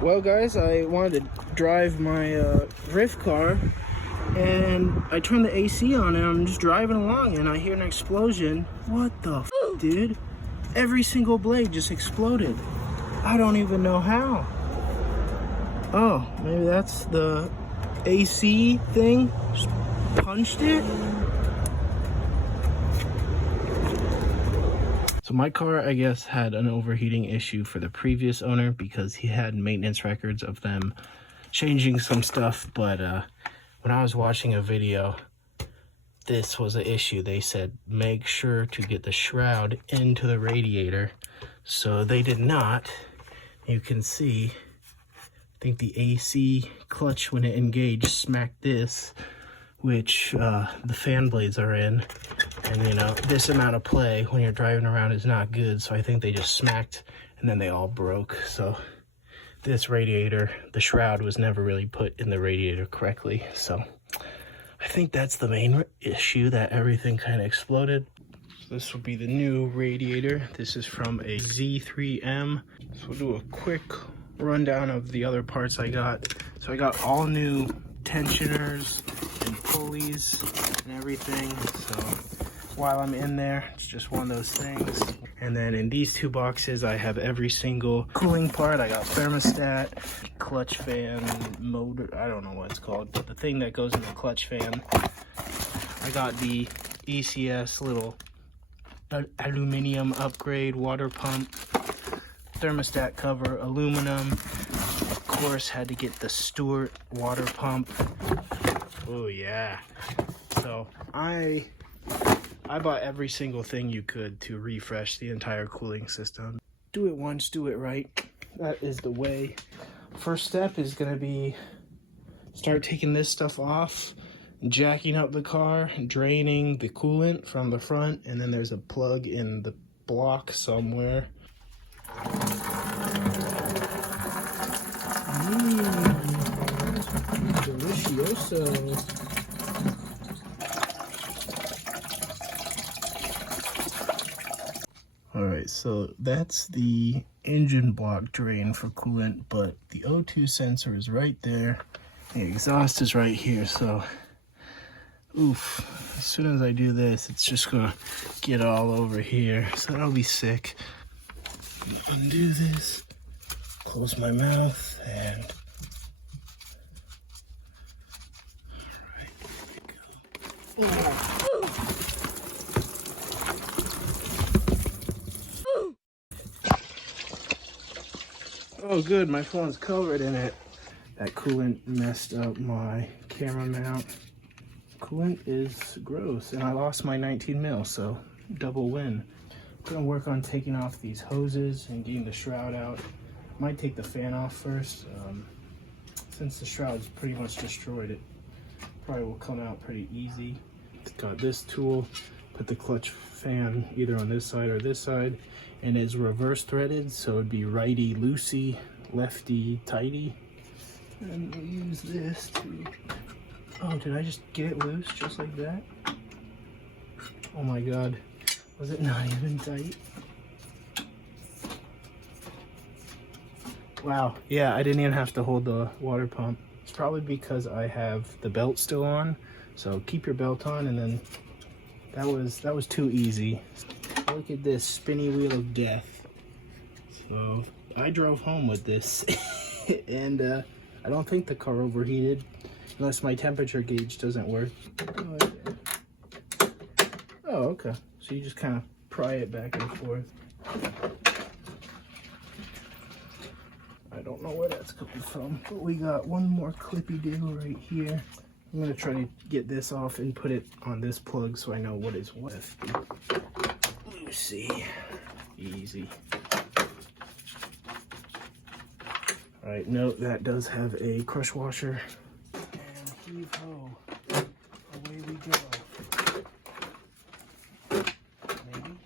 Well guys, I wanted to drive my Rift car, and I turned the AC on and I'm just driving along and I hear an explosion. What the f, dude? Every single blade just exploded. I don't even know how. Oh, maybe that's the AC thing. Just punched it. So my car, I guess, had an overheating issue for the previous owner because he had maintenance records of them changing some stuff. But when I was watching a video, this was an issue. They said, make sure to get the shroud into the radiator. So they did not. You can see, I think the AC clutch, when it engaged, smacked this, which the fan blades are in. And you know, this amount of play when you're driving around is not good. So I think they just smacked and then they all broke. So this radiator, the shroud was never really put in the radiator correctly. So I think that's the main issue, that everything kind of exploded. So this will be the new radiator. This is from a Z3M. So we'll do a quick rundown of the other parts I got. So I got all new tensioners and pulleys and everything. So while I'm in there, it's just one of those things. And then in these two boxes, I have every single cooling part. I got thermostat, clutch fan, motor, I don't know what it's called, but the thing that goes in the clutch fan. I got the ECS little aluminum upgrade water pump, thermostat cover, aluminum. Of course, had to get the Stewart water pump. Oh yeah. So I bought every single thing you could to refresh the entire cooling system. Do it once, do it right. That is the way. First step is gonna be start taking this stuff off, jacking up the car, draining the coolant from the front, and then there's a plug in the block somewhere. Delicioso. Alright, so that's the engine block drain for coolant, but the O2 sensor is right there. The exhaust is right here, so oof, as soon as I do this, it's just gonna get all over here, so that'll be sick. Undo this, close my mouth, and alright, there we go. Oh good, my phone's covered in it. That coolant messed up my camera mount. Coolant is gross, and I lost my 19 mil, so double win. I'm gonna work on taking off these hoses and getting the shroud out. Might take the fan off first. Since the shroud's pretty much destroyed, it probably will come out pretty easy. Got this tool, put the clutch fan either on this side or this side, and it's reverse threaded, so it'd be righty loosey, lefty tighty. And we'll use this to, oh, did I just get it loose just like that? Oh my god, was it not even tight? Wow, yeah, I didn't even have to hold the water pump. It's probably because I have the belt still on, so keep your belt on. And then that was too easy. Look at this spinny wheel of death. So I drove home with this and I don't think the car overheated unless my temperature gauge doesn't work. Oh, okay. So you just kind of pry it back and forth. I don't know where that's coming from, but we got one more clippy do right here. I'm gonna try to get this off and put it on this plug so I know what it's with. Lucy, easy. All right, note that does have a crush washer. And heave ho, away we go. Maybe.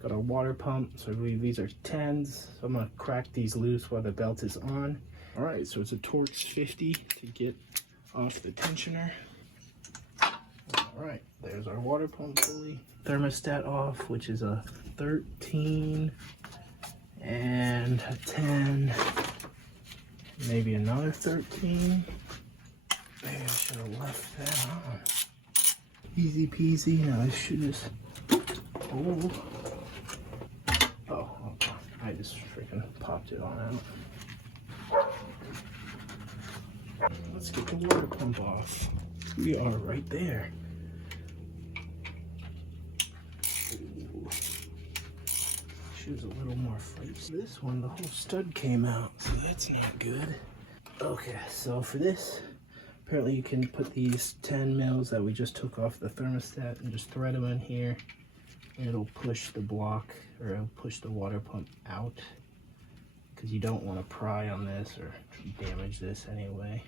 Got our water pump, so I believe these are 10s. So I'm gonna crack these loose while the belt is on. All right, so it's a Torx 50 to get off the tensioner. All right, there's our water pump pulley. Thermostat off, which is a 13 and a 10 maybe another 13. Maybe I should have left that on. Easy peasy. Now I should just. Oh. Oh, okay. I just freaking popped it on out. Let's get the water pump off. We are right there. Ooh. She was a little more feisty. This one, the whole stud came out, so that's not good. Okay, so for this, apparently you can put these 10 mils that we just took off the thermostat and just thread them in here. And it'll push the block, or it'll push the water pump out. Because you don't want to pry on this or damage this anyway.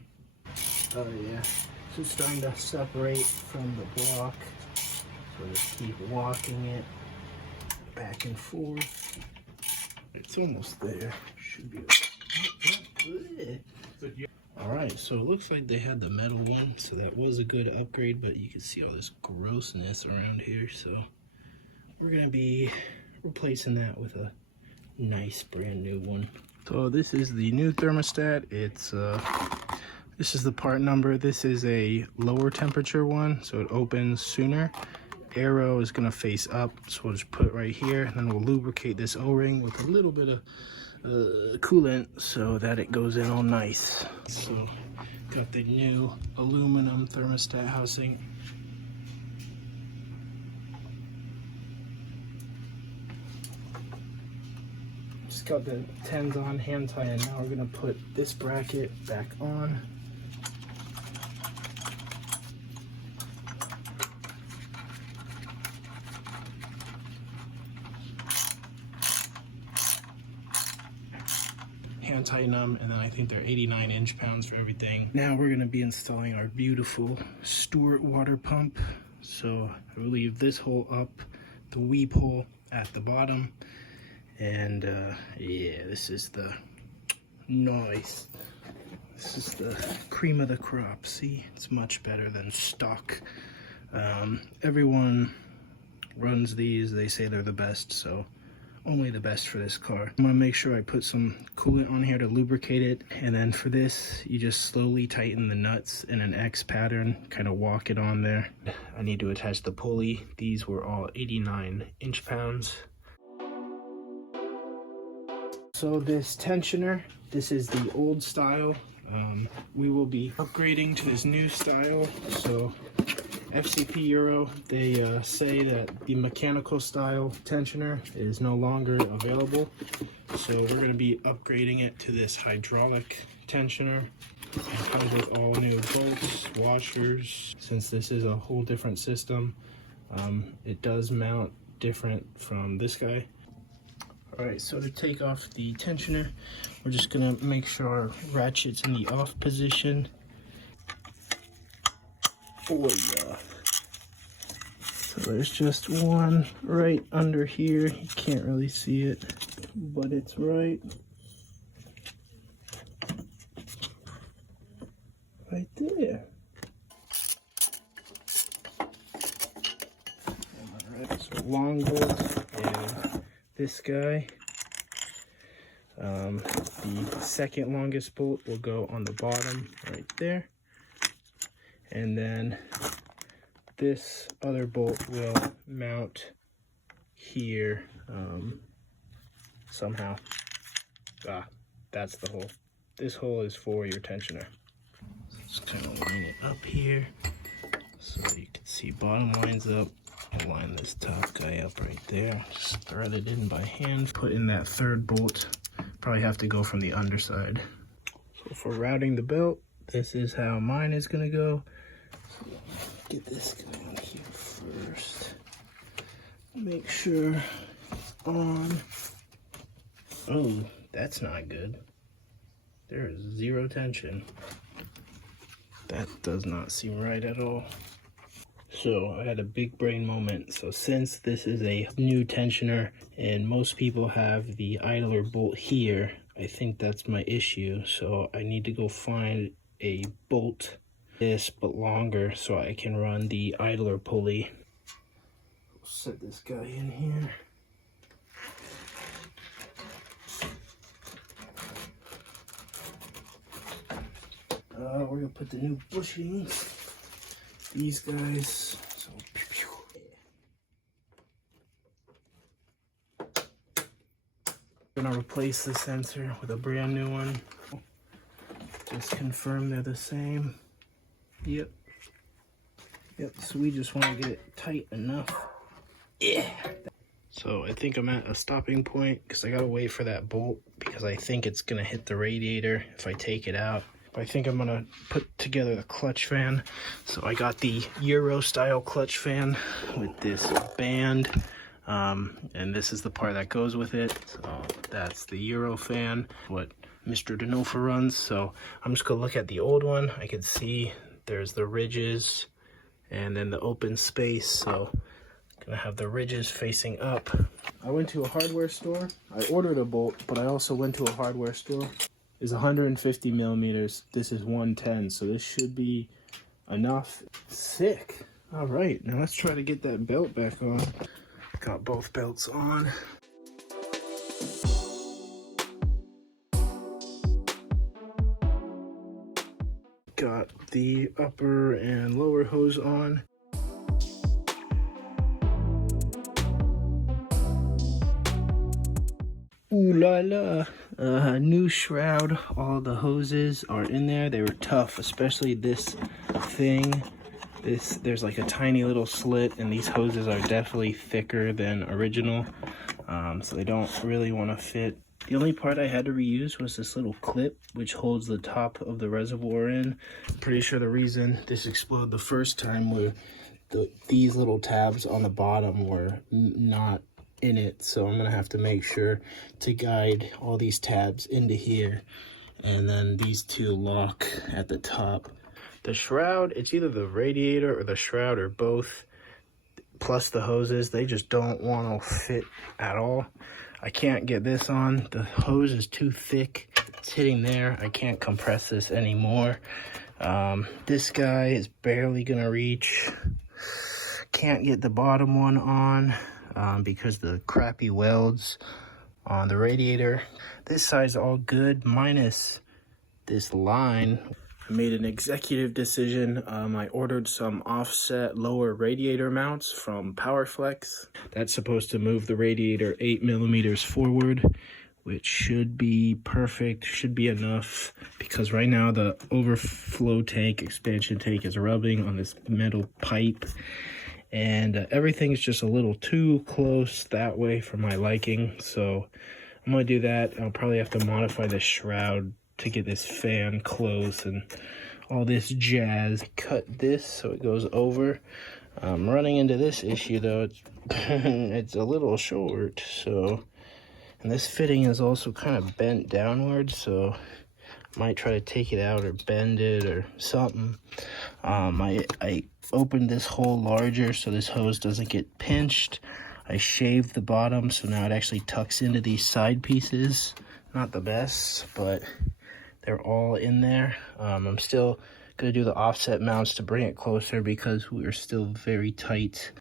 Oh yeah, so it's starting to separate from the block. So just keep walking it back and forth. It's almost there. Should be okay. Alright, so it looks like they had the metal one, so that was a good upgrade, but you can see all this grossness around here, so we're gonna be replacing that with a nice brand new one. So this is the new thermostat. It's this is the part number. This is a lower temperature one, so it opens sooner. Arrow is gonna face up, so we'll just put it right here, and then we'll lubricate this O-ring with a little bit of coolant so that it goes in all nice. So got the new aluminum thermostat housing. Just got the 10s on, hand tie, and now we're gonna put this bracket back on. Hand tighten them, and then I think they're 89 inch-pounds for everything. Now we're gonna be installing our beautiful Stewart water pump. So I will leave this hole up, the weep hole at the bottom. And yeah, this is the nice. This is the cream of the crop. See, it's much better than stock. Everyone runs these. They say they're the best, so only the best for this car. I'm gonna make sure I put some coolant on here to lubricate it. And then for this, you just slowly tighten the nuts in an X pattern, kind of walk it on there. I need to attach the pulley. These were all 89 inch-pounds. So this tensioner, this is the old style. We will be upgrading to this new style. So FCP Euro, they say that the mechanical style tensioner is no longer available. So we're going to be upgrading it to this hydraulic tensioner. It comes with all new bolts, washers. Since this is a whole different system, it does mount different from this guy. Alright, so to take off the tensioner, we're just going to make sure our ratchet's in the off position. Oh yeah. So there's just one right under here. You can't really see it, but it's right there. Alright, so long bolt and this guy. The second longest bolt will go on the bottom right there, and then this other bolt will mount here somehow. That's the hole. This hole is for your tensioner. Just kind of line it up here so you can see bottom lines up. I'll line this top guy up right there. Just thread it in by hand. Put in that third bolt. Probably have to go from the underside. So for routing the belt, this is how mine is gonna go. So get this guy on here first. Make sure it's on. Oh, that's not good. There is zero tension. That does not seem right at all. So I had a big brain moment. So since this is a new tensioner and most people have the idler bolt here, I think that's my issue. So I need to go find a bolt this but longer so I can run the idler pulley. We'll set this guy in here. We're gonna put the new bushings, these guys. So, pew, pew. Gonna replace the sensor with a brand new one. Just confirm they're the same. Yep. So we just want to get it tight enough. Yeah. So I think I'm at a stopping point because I gotta wait for that bolt because I think it's gonna hit the radiator if I take it out. I think I'm gonna put together the clutch fan. So I got the Euro style clutch fan with this band. And this is the part that goes with it. So that's the Euro fan, what Mr. Denofa runs. So I'm just gonna look at the old one. I can see there's the ridges and then the open space. So I'm gonna have the ridges facing up. I went to a hardware store. I ordered a bolt, but I also went to a hardware store. It's 150 millimeters. This is 110, so this should be enough. Sick. All right, now let's try to get that belt back on. Got both belts on. Got the upper and lower hose on. Ooh la la. New shroud. All the hoses are in there. They were tough, especially this thing. There's like a tiny little slit, and these hoses are definitely thicker than original, so they don't really want to fit. The only part I had to reuse was this little clip which holds the top of the reservoir in. I'm pretty sure the reason this exploded the first time were these little tabs on the bottom were not in it, so I'm gonna have to make sure to guide all these tabs into here, and then these two lock at the top. The shroud, it's either the radiator or the shroud or both, plus the hoses, they just don't want to fit at all. I can't get this on. The hose is too thick. It's hitting there. I can't compress this anymore. This guy is barely gonna reach. Can't get the bottom one on because the crappy welds on the radiator. This side's all good, minus this line. I made an executive decision. I ordered some offset lower radiator mounts from PowerFlex. That's supposed to move the radiator 8 millimeters forward, which should be perfect, should be enough, because right now the overflow tank, expansion tank is rubbing on this metal pipe, and everything's just a little too close that way for my liking. So I'm gonna do that. I'll probably have to modify the shroud to get this fan close and all this jazz. Cut this so it goes over. I'm running into this issue though. It's a little short, so, and this fitting is also kind of bent downward, so I might try to take it out or bend it or something. I opened this hole larger so this hose doesn't get pinched. I shaved the bottom so now it actually tucks into these side pieces. Not the best, but they're all in there. I'm still gonna do the offset mounts to bring it closer because we're still very tight.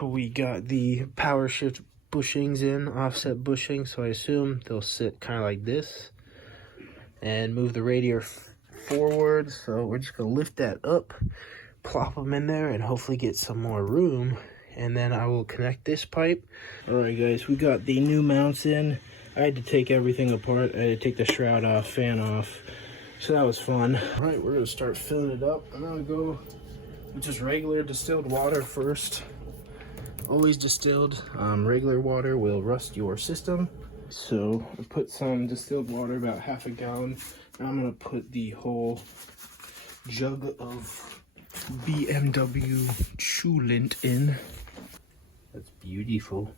We got the power shift bushings in, offset bushings, so I assume they'll sit kind of like this and move the radiator forward. So we're just gonna lift that up, plop them in there, and hopefully get some more room. And then I will connect this pipe. All right, guys, we got the new mounts in. I had to take everything apart. I had to take the shroud off, fan off. So that was fun. All right, we're gonna start filling it up. I'm gonna go with just regular distilled water first. Always distilled. Regular water will rust your system. So I put some distilled water, about half a gallon. Now I'm gonna put the whole jug of BMW Coolant in. That's beautiful.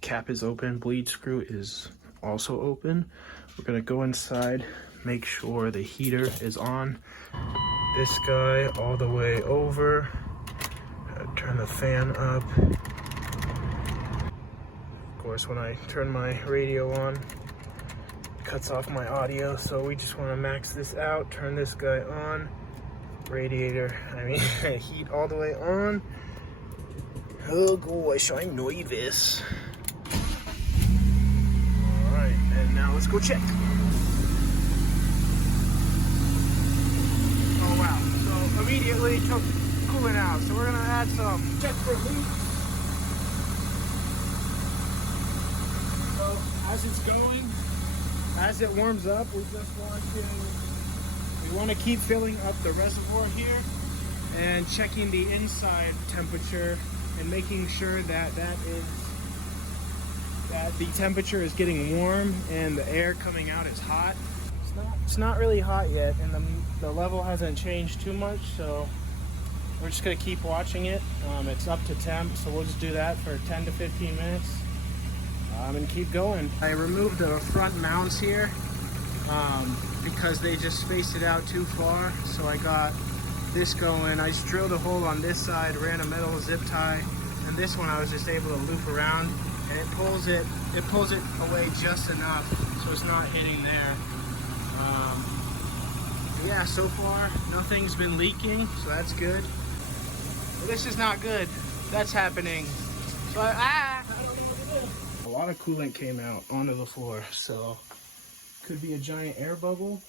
Cap is open, bleed screw is also open. We're gonna go inside, make sure the heater is on. This guy all the way over. Turn the fan up. Of course, when I turn my radio on, it cuts off my audio, so we just want to max this out. Turn this guy on. Radiator, heat all the way on. Oh gosh, I'm nervous. Alright, and now let's go check. already took coolant out, so we're gonna add some. Check for leak. So as it's going, as it warms up, we want to keep filling up the reservoir here and checking the inside temperature and making sure that the temperature is getting warm and the air coming out is hot. It's not really hot yet, and the level hasn't changed too much, so we're just gonna keep watching it. It's up to temp, so we'll just do that for 10 to 15 minutes and keep going. I removed the front mounts here because they just spaced it out too far, so I got this going. I just drilled a hole on this side, ran a metal zip tie, and this one I was just able to loop around, and it pulls it away just enough so it's not hitting there. Yeah, so far nothing's been leaking, so that's good. But this is not good. That's happening. So I don't know what to do. A lot of coolant came out onto the floor, so could be a giant air bubble.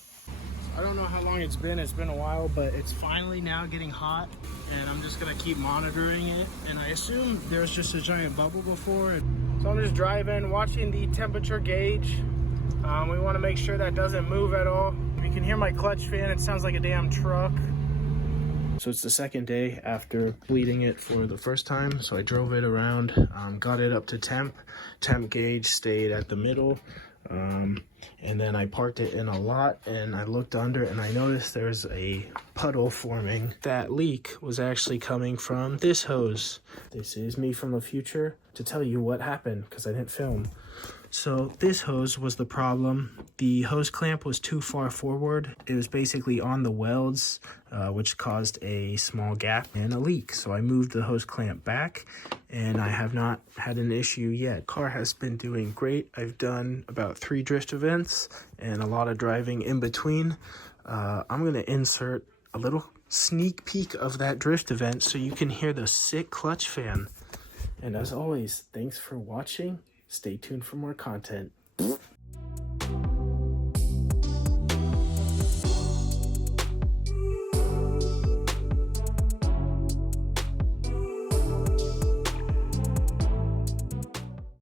I don't know how long it's been a while, but it's finally now getting hot, and I'm just gonna keep monitoring it, and I assume there's just a giant bubble before. So I'm just driving, watching the temperature gauge. We want to make sure that doesn't move at all. You can hear my clutch fan, it sounds like a damn truck. So it's the second day after bleeding it for the first time, so I drove it around, got it up to temp gauge stayed at the middle, and then I parked it in a lot, and I looked under and I noticed there's a puddle forming. That leak was actually coming from this hose. This is me from the future to tell you what happened, because I didn't film. So this hose was the problem. The hose clamp was too far forward. It was basically on the welds, which caused a small gap and a leak. So I moved the hose clamp back, and I have not had an issue yet. Car has been doing great. I've done about 3 drift events and a lot of driving in between. I'm gonna insert a little sneak peek of that drift event so you can hear the sick clutch fan. And as always, thanks for watching. Stay tuned for more content.